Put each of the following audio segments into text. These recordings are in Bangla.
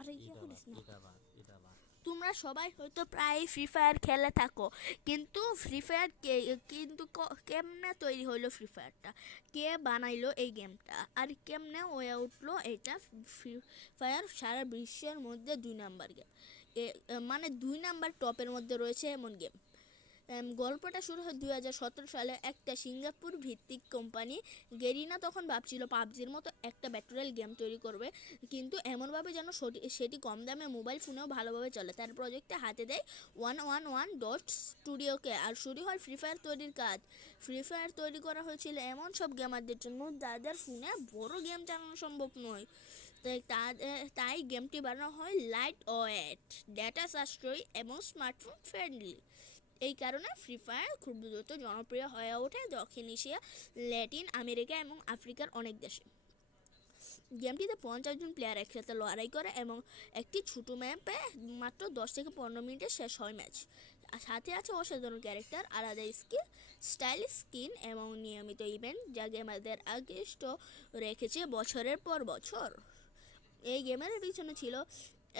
আরে তোমরা সবাই হয়তো প্রায় ফ্রি ফায়ার খেলে থাকো, কিন্তু ফ্রি ফায়ার কেমনে তৈরি হইলো ফ্রি ফায়ারটা, কে বানাইলো এই গেমটা, আর কেমনে হয়ে উঠলো এটা ফ্রি ফায়ার সারা বিশ্বের মধ্যে 2 নাম্বার গেম, মানে 2 নাম্বার টপের মধ্যে রয়েছে এমন গেম। গল্পটা শুরু হয় 2017 সালে। একটা সিঙ্গাপুর ভিত্তিক কোম্পানি গেরিনা তখন ভাবছিল পাবজির মতো একটা ব্যাটল গেম তৈরি করবে, কিন্তু এমনভাবে যেন সেটি কম দামে মোবাইল ফোনেও ভালোভাবে চলে। তার প্রজেক্টে হাতে দেয় 111 স্টুডিওকে, আর শুরু হয় ফ্রি ফায়ার তৈরির কাজ। ফ্রি ফায়ার তৈরি করা হয়েছিল এমন সব গেমারদের জন্য যাদের ফোনে বড় গেম চালানো সম্ভব নয়। তাই গেমটি বানানো হয় লাইট ওয়েট, ডেটা সাশ্রয়ী এবং স্মার্টফোন ফ্রেন্ডলি। এই কারণে ফ্রি ফায়ার খুব দ্রুত জনপ্রিয় হয়ে ওঠে দক্ষিণ এশিয়া, ল্যাটিন আমেরিকা এবং আফ্রিকার অনেক দেশে। গেমটিতে 50 জন প্লেয়ার একসাথে লড়াই করে এবং একটি ছোট ম্যাপে মাত্র 10 থেকে 15 মিনিটে শেষ হয় ম্যাচ। সাথে আছে অসাধারণ ক্যারেক্টার, আলাদা স্টাইলিশ স্কিন এবং নিয়মিত ইভেন্ট, যা গেমারদের আকৃষ্ট রেখেছে বছরের পর বছর। এই গেমের পিছনে ছিল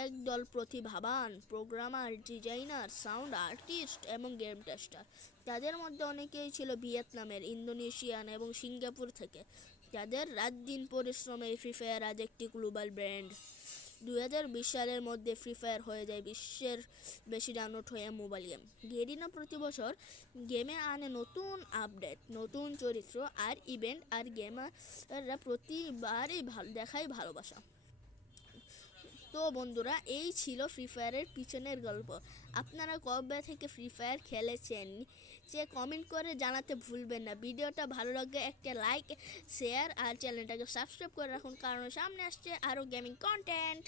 একদল প্রতিভাবান প্রোগ্রামার, ডিজাইনার, সাউন্ড আর্টিস্ট এবং গেম টেস্টার। তাদের মধ্যে অনেকেই ছিল ভিয়েতনামের, ইন্দোনেশিয়ান এবং সিঙ্গাপুর থেকে। তাদের রাত দিন পরিশ্রমে ফ্রি ফায়ার আজ একটি গ্লোবাল ব্র্যান্ড। 2020 সালের মধ্যে ফ্রি ফায়ার হয়ে যায় বিশ্বের বেশি ডাউনলোড হয়ে মোবাইল গেম। গেরিনা প্রতি বছর গেমে আনে নতুন আপডেট, নতুন চরিত্র আর ইভেন্ট, আর গেমাররা প্রতিবারই দেখায় ভালোবাসা। তো বন্ধুরা, এই ছিল ফ্রি ফায়ারের পিছনের গল্প। আপনারা কবে থেকে ফ্রি ফায়ার খেলেছেন যে কমেন্ট করে জানাতে ভুলবেন না। ভিডিওটা ভালো লাগলে একটা লাইক, শেয়ার আর চ্যানেলটাকে সাবস্ক্রাইব করে রাখুন, কারণ সামনে আসছে আরও গেমিং কন্টেন্ট।